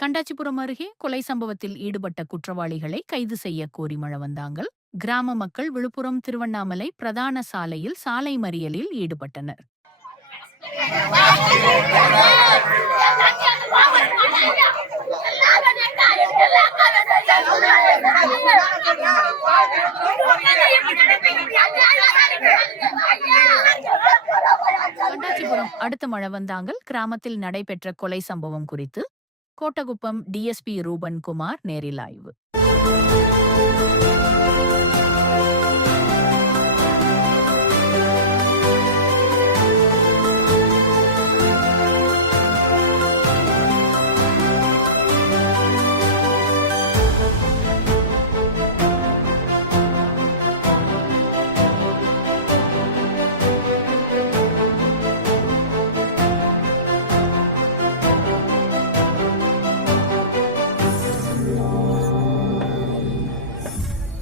கண்டாச்சிபுரம் அருகே கொலை சம்பவத்தில் ஈடுபட்ட குற்றவாளிகளை கைது செய்ய கோரி மழவந்தாங்கல். கிராம மக்கள் விழுப்புரம் திருவண்ணாமலை பிரதான சாலையில் சாலை மறியலில் ஈடுபட்டனர். கண்டாச்சிபுரம் அடுத்த மழவந்தாங்கல் கிராமத்தில் நடைபெற்ற கொலை சம்பவம் குறித்து கோட்டகுப்பம் டிஎஸ்பி ரூபன் குமார் நேரில் ஆய்வு.